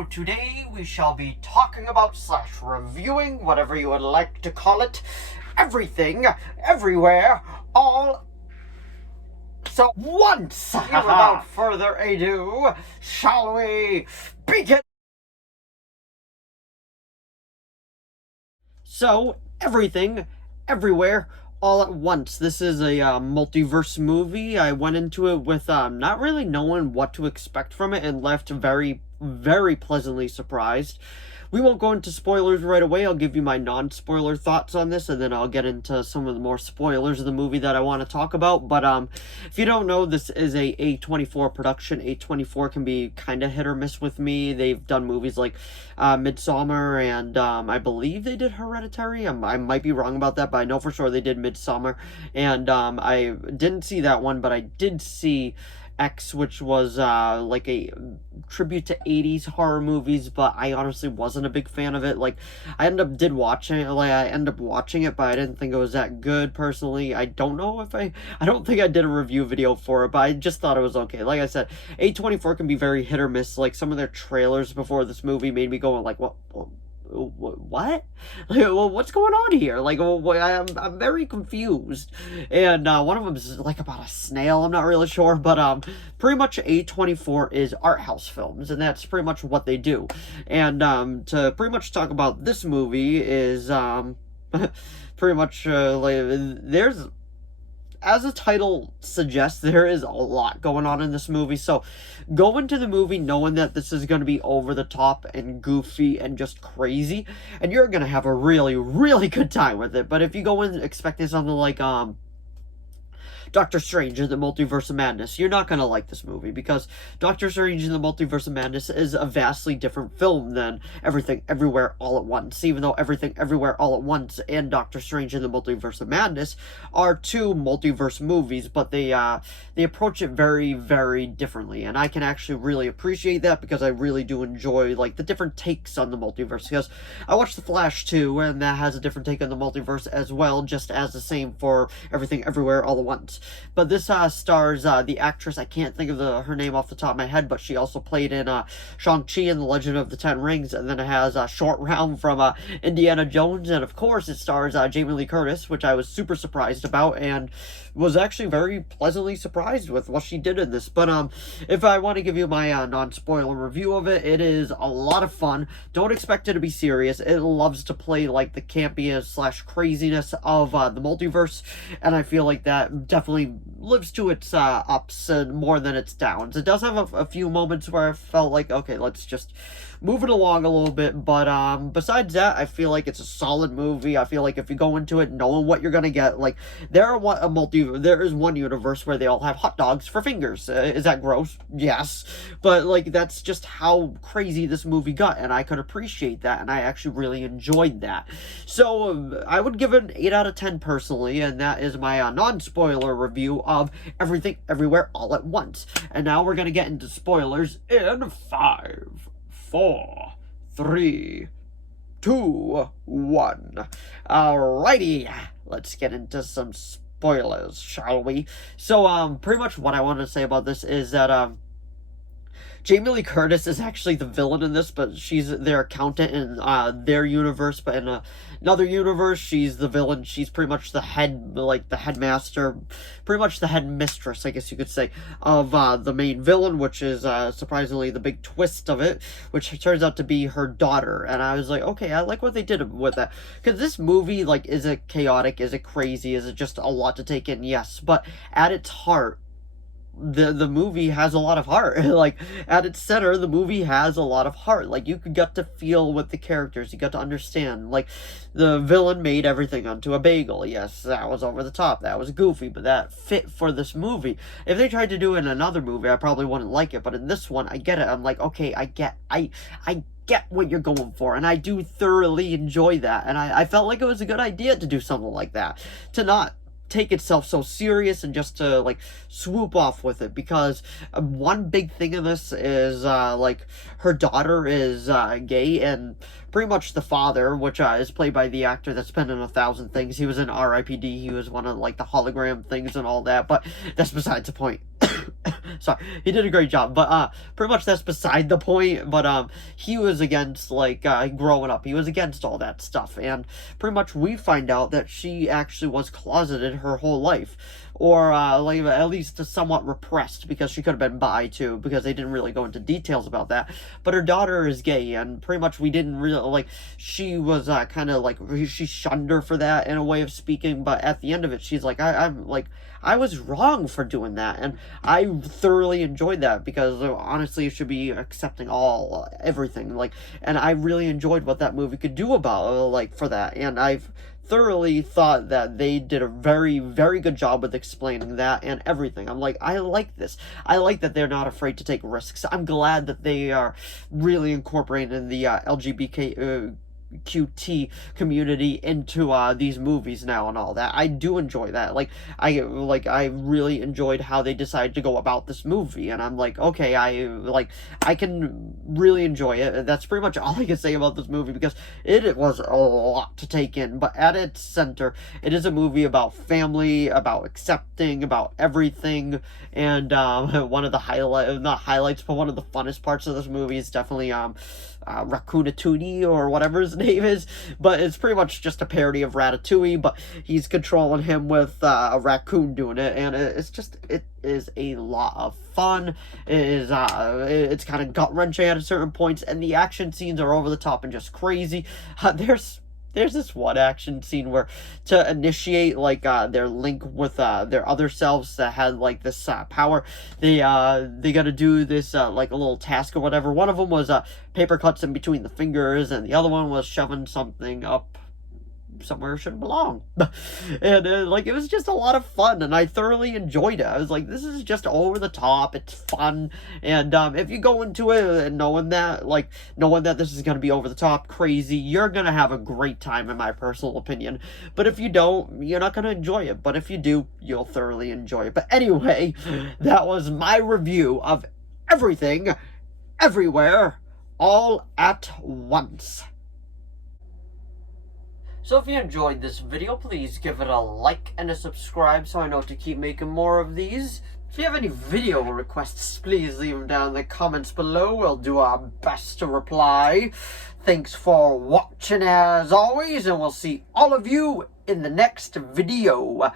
So today we shall be talking about / reviewing, whatever you would like to call it, everything, everywhere, all so once. Without further ado, shall we begin? So, everything, everywhere, all at once. This is a multiverse movie. I went into it with not really knowing what to expect from it and left very, very pleasantly surprised. We won't go into spoilers right away. I'll give you my non-spoiler thoughts on this, and then I'll get into some of the more spoilers of the movie that I want to talk about. But if you don't know, this is a A24 production. A24 can be kind of hit or miss with me. They've done movies like Midsommar, and I believe they did Hereditary. I might be wrong about that, but I know for sure they did Midsommar. And I didn't see that one, but I did see X, which was like a tribute to 80s horror movies, but I honestly wasn't a big fan of it. Like, I ended up watching it, but I didn't think it was that good personally. I don't know if I don't think I did a review video for it, but I just thought it was okay. Like I said, A24 can be very hit or miss. Like, some of their trailers before this movie made me go like, what? Like, well, what's going on here? Like, I'm very confused. And one of them is like about a snail. I'm not really sure, but pretty much A24 is art house films, and that's pretty much what they do. And to pretty much talk about this movie is pretty much there's, as the title suggests, there is a lot going on in this movie. So go into the movie knowing that this is going to be over the top and goofy and just crazy, and you're going to have a really, really good time with it. But if you go in expecting something like Doctor Strange and the Multiverse of Madness, you're not going to like this movie, because Doctor Strange and the Multiverse of Madness is a vastly different film than Everything Everywhere All at Once, even though Everything Everywhere All at Once and Doctor Strange and the Multiverse of Madness are two multiverse movies, but they approach it very, very differently, and I can actually really appreciate that, because I really do enjoy, like, the different takes on the multiverse, because I watched The Flash too, and that has a different take on the multiverse as well, just as the same for Everything Everywhere All at Once. But this stars the actress, I can't think of her name off the top of my head, but she also played in Shang-Chi and the Legend of the Ten Rings, and then it has Short Round from Indiana Jones, and of course it stars Jamie Lee Curtis, which I was super surprised about, and was actually very pleasantly surprised with what she did in this. But if I want to give you my non-spoiler review of it, it is a lot of fun. Don't expect it to be serious. It loves to play like the campiness / craziness of the multiverse, and I feel like that definitely lives to its ups and more than its downs. It does have a few moments where I felt like, okay, let's just move it along a little bit, but besides that, I feel like it's a solid movie. I feel like if you go into it knowing what you're gonna get, like, there is one universe where they all have hot dogs for fingers. Is that gross? Yes, but like, that's just how crazy this movie got, and I could appreciate that, and I actually really enjoyed that. So I would give it an 8 out of 10 personally, and that is my non-spoiler review of Everything Everywhere All at Once. And now we're gonna get into spoilers in 5, 4, 3, 2, 1. Alrighty, let's get into some spoilers, shall we? So, pretty much what I wanted to say about this is that, Jamie Lee Curtis is actually the villain in this, but she's their accountant in their universe, but in another universe, she's the villain. She's pretty much the head, like the headmaster, pretty much the headmistress, I guess you could say, of the main villain, which is surprisingly the big twist of it, which turns out to be her daughter. And I was like, okay, I like what they did with that, because this movie, like, is it chaotic? Is it crazy? Is it just a lot to take in? Yes, but at its heart, the movie has a lot of heart. Like, at its center, the movie has a lot of heart. Like, you got to feel with the characters, you got to understand. Like, the villain made everything onto a bagel. Yes, that was over the top, that was goofy, but that fit for this movie. If they tried to do it in another movie, I probably wouldn't like it, but in this one, I get it. I'm like, okay, I get what you're going for, and I do thoroughly enjoy that, and I felt like it was a good idea to do something like that, to not take itself so serious and just to, like, swoop off with it, because one big thing in this is, like, her daughter is gay, and pretty much the father, which is played by the actor that's been in 1,000 things. He was in R.I.P.D. He was one of, like, the hologram things and all that, but that's besides the point. Sorry, he did a great job, but pretty much that's beside the point. But he was against, like, growing up, he was against all that stuff, and pretty much we find out that she actually was closeted her whole life, or like at least somewhat repressed, because she could have been bi too, because they didn't really go into details about that. But her daughter is gay, and pretty much we didn't really, like, she was kind of like, she shunned her for that, in a way of speaking. But at the end of it, she's like, I'm like, I was wrong for doing that, and I thoroughly enjoyed that, because honestly, it should be accepting everything, like, and I really enjoyed what that movie could do about, like, for that, and I've thoroughly thought that they did a very, very good job with explaining that and everything. I'm like, I like this. I like that they're not afraid to take risks. I'm glad that they are really incorporating the LGBT QT community into these movies now and all that. I do enjoy that. I really enjoyed how they decided to go about this movie, and I'm like, okay, I can really enjoy it. That's pretty much all I can say about this movie, because it was a lot to take in. But at its center, it is a movie about family, about accepting, about everything. And one of the not highlights, but one of the funnest parts of this movie is definitely Ratatouille, or whatever his name is, but it's pretty much just a parody of Ratatouille, but he's controlling him with a raccoon doing it, and it is a lot of fun. It's kind of gut-wrenching at certain points, and the action scenes are over the top and just crazy. There's this one action scene where, to initiate, like, their link with their other selves that had, like, this power, they gotta do this like a little task or whatever. One of them was paper cuts in between the fingers, and the other one was shoving something up somewhere it shouldn't belong. And like, it was just a lot of fun, and I thoroughly enjoyed it. I was like, this is just over the top, it's fun. And if you go into it and knowing that this is going to be over the top crazy, you're going to have a great time, in my personal opinion. But if you don't, you're not going to enjoy it. But if you do, you'll thoroughly enjoy it. But anyway, that was my review of Everything Everywhere All at Once. So if you enjoyed this video, please give it a like and a subscribe, so I know to keep making more of these. If you have any video requests, please leave them down in the comments below. We'll do our best to reply. Thanks for watching as always, and we'll see all of you in the next video.